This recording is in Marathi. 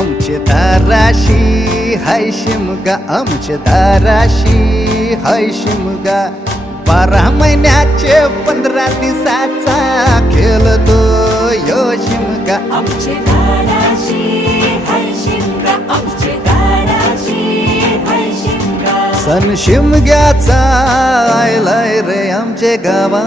आमचे दाराशी हाय शिमगा, आमचे दाराशी हाय शिमगा. 12 महिन्याचे 15 दिवसाचा खेळतो यो शिमगा. आमचे दाराशी हाय शिमगा, आमचे दाराशी हाय शिमगा. सण शिमग्याचा आयलाय रे आमचे गावा.